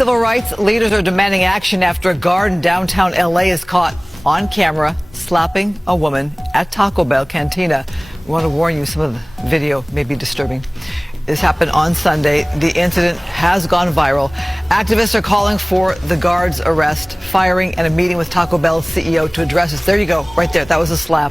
Civil rights leaders are demanding action after a guard in downtown LA is caught on camera slapping a woman at Taco Bell cantina. We want to warn you, some of the video may be disturbing. This happened on Sunday. The incident has gone viral. Activists are calling for the guard's arrest, firing, and a meeting with Taco Bell's CEO to address this. There you go, right there. That was a slap.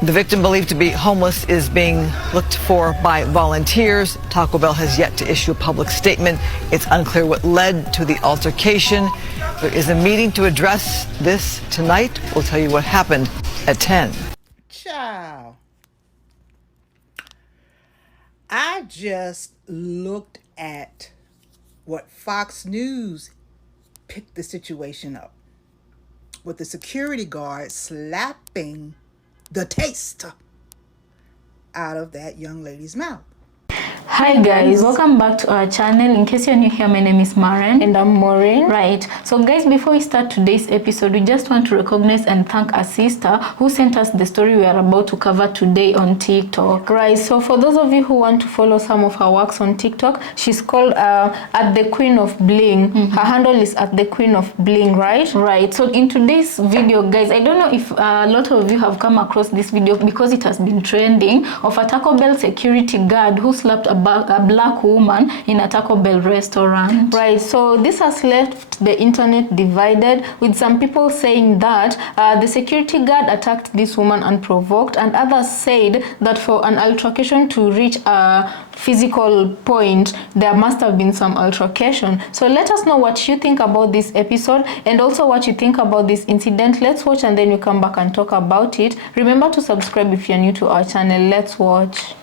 The victim, believed to be homeless, is being looked for by volunteers. Taco Bell has yet to issue a public statement. It's unclear what led to the altercation. There is a meeting to address this tonight. We'll tell you what happened at 10. Ciao. I just looked at what Fox News picked the situation up with the security guard slapping the taste out of that young lady's mouth. Hi guys, welcome back to our channel. In case you're new here, my name is Maren and I'm Maureen. Right, so guys, before we start today's episode, we just want to recognize and thank a sister who sent us the story we are about to cover today on TikTok. Right, so for those of you who want to follow some of her works on TikTok, she's called at the Queen of Bling. Her handle is at the Queen of Bling, right? Right, so in today's video, guys, I don't know if a lot of you have come across this video because it has been trending, of a Taco Bell security guard who slapped a black woman in a Taco Bell restaurant. Right, so this has left the internet divided, with some people saying that the security guard attacked this woman unprovoked, and others said that for an altercation to reach a physical point, there must have been some altercation. So let us know what you think about this episode and also what you think about this incident. Let's watch and then we come back and talk about it. Remember to subscribe if you're new to our channel. Let's watch.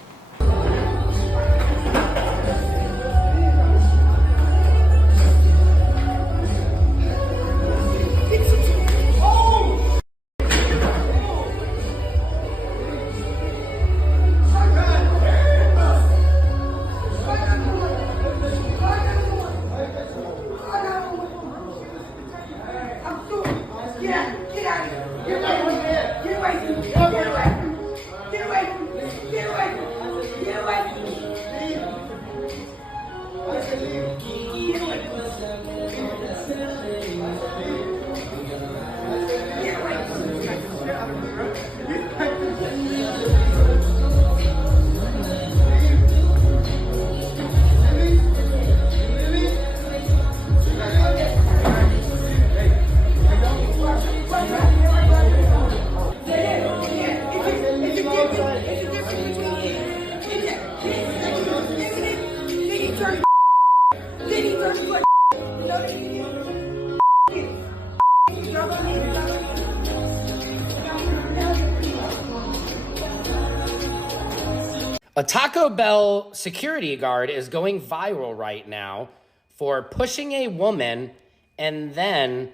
A Taco Bell security guard is going viral right now for pushing a woman and then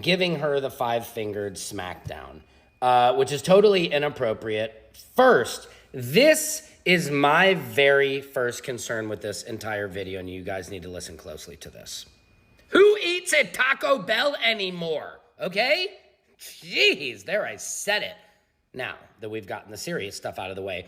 giving her the five-fingered smackdown, which is totally inappropriate. First, this is my very first concern with this entire video, and you guys need to listen closely to this. Who eats at Taco Bell anymore, okay? Jeez, there I said it. Now that we've gotten the serious stuff out of the way,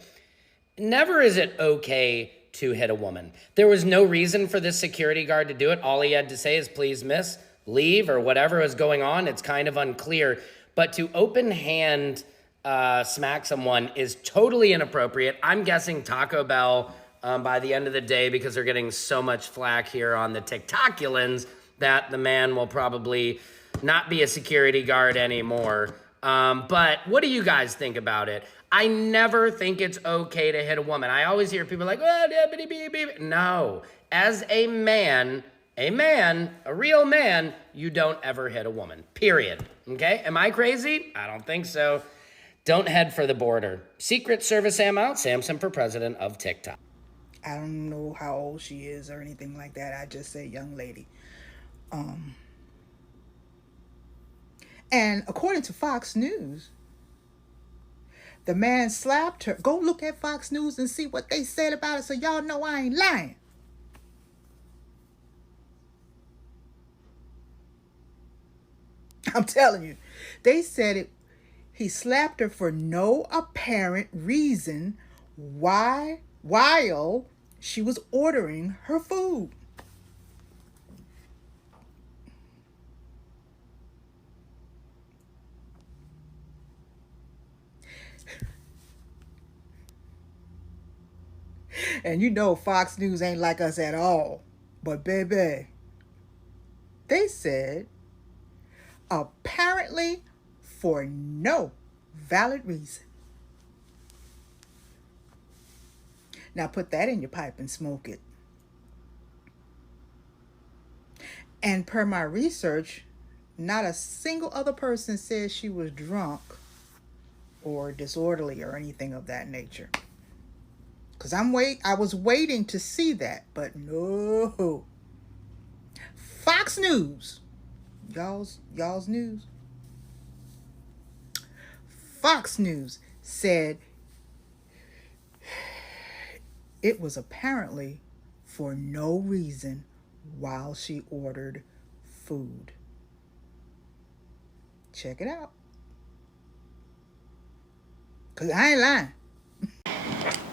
never is it okay to hit a woman. There was no reason for this security guard to do it. All he had to say is, please, miss, leave, or whatever was going on. It's kind of unclear. But to open hand smack someone is totally inappropriate. I'm guessing Taco Bell, by the end of the day, because they're getting so much flack here on the TikTokulans, that the man will probably not be a security guard anymore. But what do you guys think about it? I never think it's okay to hit a woman. I always hear people like, oh, no. As a man, a real man, you don't ever hit a woman, period. Okay? Am I crazy? I don't think so. Don't head for the border. Secret Service Sam out. Samson for president of TikTok. I don't know how old she is or anything like that. I just say young lady. And according to Fox News, the man slapped her. Go look at Fox News and see what they said about it so y'all know I ain't lying. I'm telling you. They said he slapped her for no apparent reason while she was ordering her food. And you know Fox News ain't like us at all. But baby, they said, apparently for no valid reason. Now put that in your pipe and smoke it. And per my research, not a single other person said she was drunk or disorderly or anything of that nature. Because I was waiting to see that, but no. Fox News, y'all's news. Fox News said it was apparently for no reason while she ordered food. Check it out. Because I ain't lying.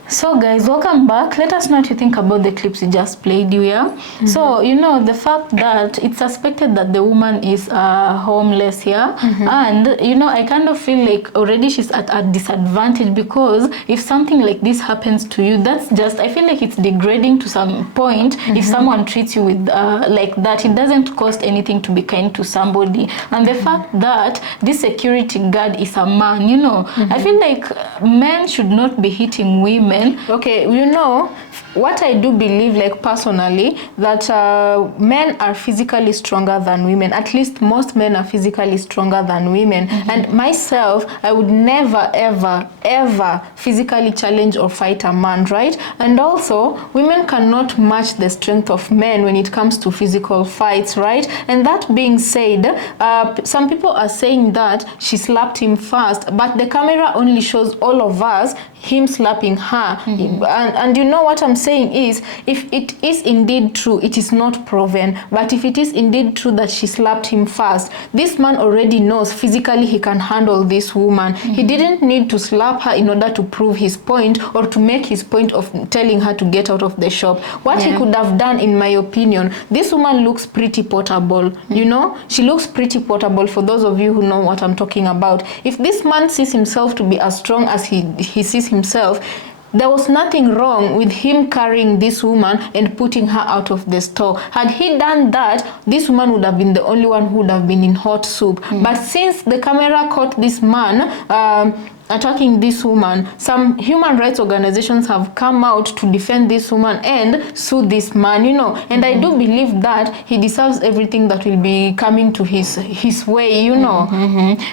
So guys, welcome back. Let us know what you think about the clips we just played you here. Mm-hmm. So, you know, the fact that it's suspected that the woman is homeless here. Mm-hmm. And, you know, I kind of feel like already she's at a disadvantage, because if something like this happens to you, that's just, I feel like it's degrading to some point. Mm-hmm. If someone treats you with like that, it doesn't cost anything to be kind to somebody. And the fact that this security guard is a man, you know, I feel like men should not be hitting women. Okay, you know, what I do believe, like personally, that men are physically stronger than women. At least most men are physically stronger than women. And myself, I would never, ever, ever physically challenge or fight a man, right? And also, women cannot match the strength of men when it comes to physical fights, right? And that being said, some people are saying that she slapped him first, but the camera only shows all of us him slapping her. And you know what I'm saying is, if it is indeed true, it is not proven, but if it is indeed true that she slapped him first, this man already knows physically he can handle this woman. He didn't need to slap her in order to prove his point or to make his point of telling her to get out of the shop. What he could have done, in my opinion, this woman looks pretty portable. You know, she looks pretty portable, for those of you who know what I'm talking about. If this man sees himself to be as strong as he sees himself, there was nothing wrong with him carrying this woman and putting her out of the store. Had he done that, this woman would have been the only one who would have been in hot soup. But since the camera caught this man attacking this woman, some human rights organizations have come out to defend this woman and sue this man, you know. And I do believe that he deserves everything that will be coming to his way, you know.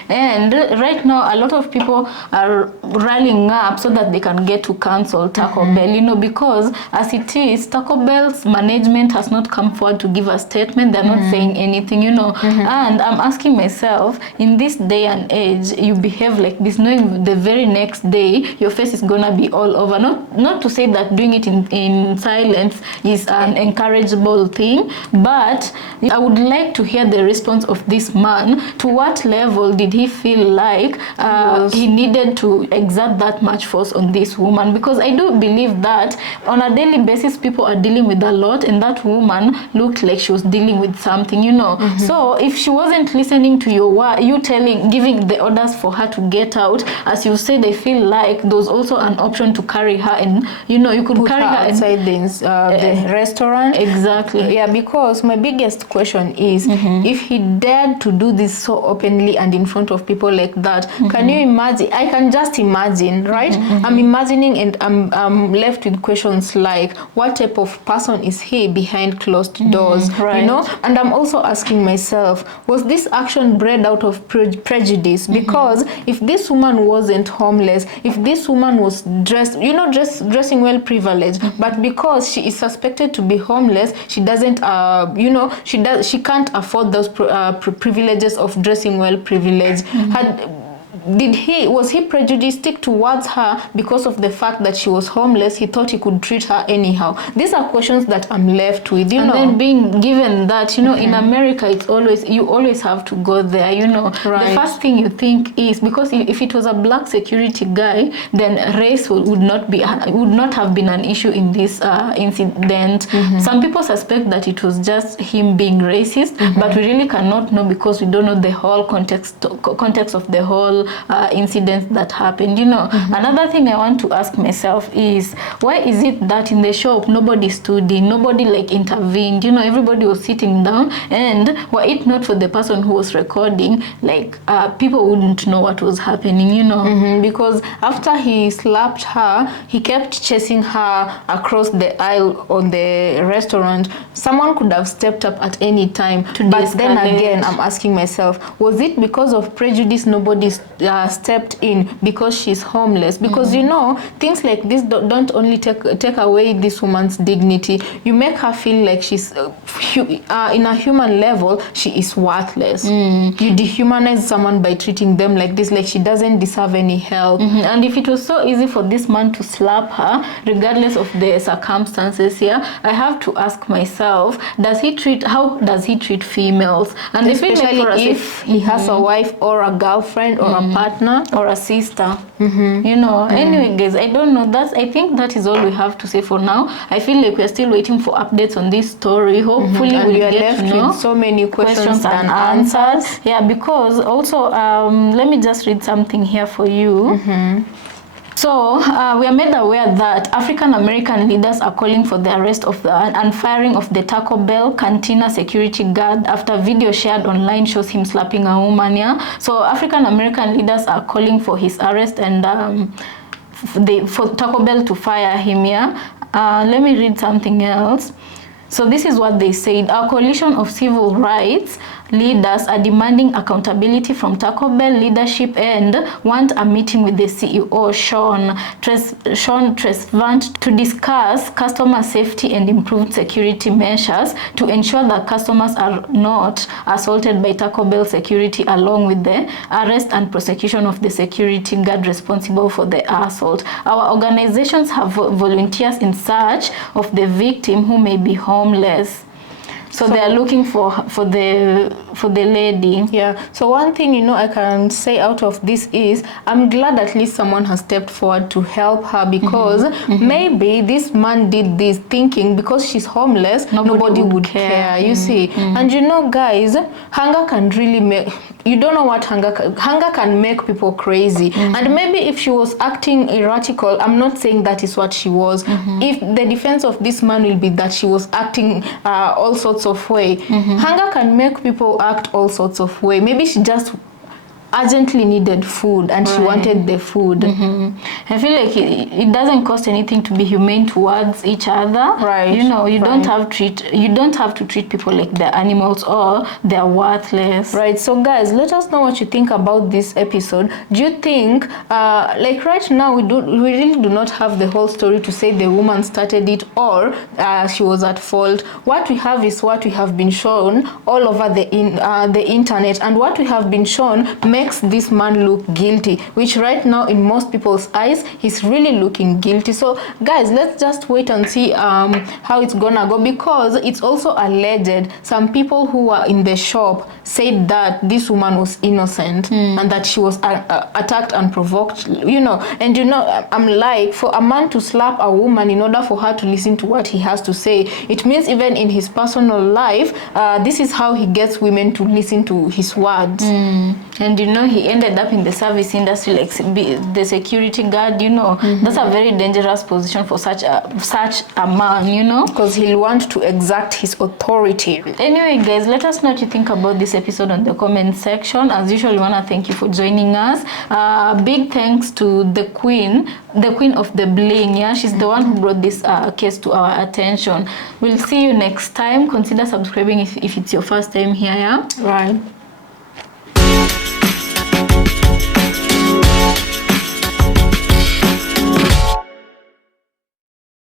And right now, a lot of people are rallying up so that they can get to cancel Taco Bell, you know, because as it is, Taco Bell's management has not come forward to give a statement. They're not saying anything, you know. And I'm asking myself, in this day and age, you behave like this, knowing the very next day your face is gonna be all over. Not to say that doing it in silence is an encourageable thing, but I would like to hear the response of this man. To what level did he feel like he needed to exert that much force on this woman? Because I do believe that on a daily basis people are dealing with a lot, and that woman looked like she was dealing with something, you know. So if she wasn't listening to giving the orders for her to get out, as you said, I feel like there was also an option to carry her, and you know, you could put carry her outside the restaurant. Exactly. Yeah, because my biggest question is, if he dared to do this so openly and in front of people like that, can you imagine? I can just imagine, right? I'm imagining, and I'm left with questions like, what type of person is he behind closed doors? You know. And I'm also asking myself, was this action bred out of prejudice? Because if this woman wasn't homeless, if this woman was dressing well privileged, but because she is suspected to be homeless, she doesn't she can't afford those privileges of dressing well privilege. Was he prejudiced towards her because of the fact that she was homeless? He thought he could treat her anyhow. These are questions that I'm left with, you know. And then being given that, you know, in America, you always have to go there, you know. The first thing you think is, because if it was a black security guy, then race would not have been an issue in this incident. Some people suspect that it was just him being racist, but we really cannot know, because we don't know the whole context of the whole incidents that happened, you know. Another thing I want to ask myself is, why is it that in the shop nobody stood in, nobody like intervened, you know, everybody was sitting down, and were it not for the person who was recording, like people wouldn't know what was happening, you know. Because after he slapped her, he kept chasing her across the aisle on the restaurant. Someone could have stepped up at any time to but then again, I'm asking myself, was it because of prejudice nobody stepped in because she's homeless? Because you know, things like this don't only take away this woman's dignity, you make her feel like she's in a human level she is worthless. You dehumanize someone by treating them like this, like she doesn't deserve any help. And if it was so easy for this man to slap her regardless of the circumstances here, I have to ask myself, how does he treat females? And especially if he has a wife or a girlfriend or a partner or a sister, you know. Anyway guys, I don't know, I think that is all we have to say for now. I feel like we're still waiting for updates on this story. Hopefully we get left with so many questions and answers. Yeah, because also let me just read something here for you. So, we are made aware that African American leaders are calling for the arrest of and firing of the Taco Bell cantina security guard after video shared online shows him slapping a woman. Yeah? So, African American leaders are calling for his arrest and for Taco Bell to fire him. Yeah? Let me read something else. So this is what they said. Our coalition of civil rights leaders are demanding accountability from Taco Bell leadership and want a meeting with the CEO, Sean Tresvant, to discuss customer safety and improved security measures to ensure that customers are not assaulted by Taco Bell security, along with the arrest and prosecution of the security guard responsible for the assault. Our organizations have volunteers in search of the victim who may be homeless. So they are looking for the lady. Yeah. So one thing, you know, I can say out of this is I'm glad at least someone has stepped forward to help her, because maybe this man did this thinking because she's homeless, nobody would care. You see. And you know, guys, hunger can really make, you don't know what hunger can make people crazy. And maybe if she was acting erratical, I'm not saying that is what she was. If the defense of this man will be that she was acting all sorts of way, hunger can make people act all sorts of way. Maybe she just urgently needed food and she wanted the food. I feel like it doesn't cost anything to be humane towards each other. Right. You know, you don't have to treat people like they're animals or they're worthless. Right. So guys, let us know what you think about this episode. Do you think like right now we really do not have the whole story to say the woman started it or she was at fault? What we have is what we have been shown all over the internet, and what we have been shown makes this man look guilty, which right now in most people's eyes he's really looking guilty. So guys, let's just wait and see how it's gonna go, because it's also alleged some people who were in the shop said that this woman was innocent and that she was attacked and provoked, you know. And you know, I'm like, for a man to slap a woman in order for her to listen to what he has to say, it means even in his personal life this is how he gets women to listen to his words. And you know, he ended up in the service industry, like the security guard, you know. That's a very dangerous position for such a man, you know, because he'll want to exact his authority. Anyway guys, let us know what you think about this episode on the comment section. As usual, we want to thank you for joining us. Big thanks to the queen of the bling. Yeah, she's the one who brought this case to our attention. We'll see you next time. Consider subscribing if it's your first time here. Yeah, right.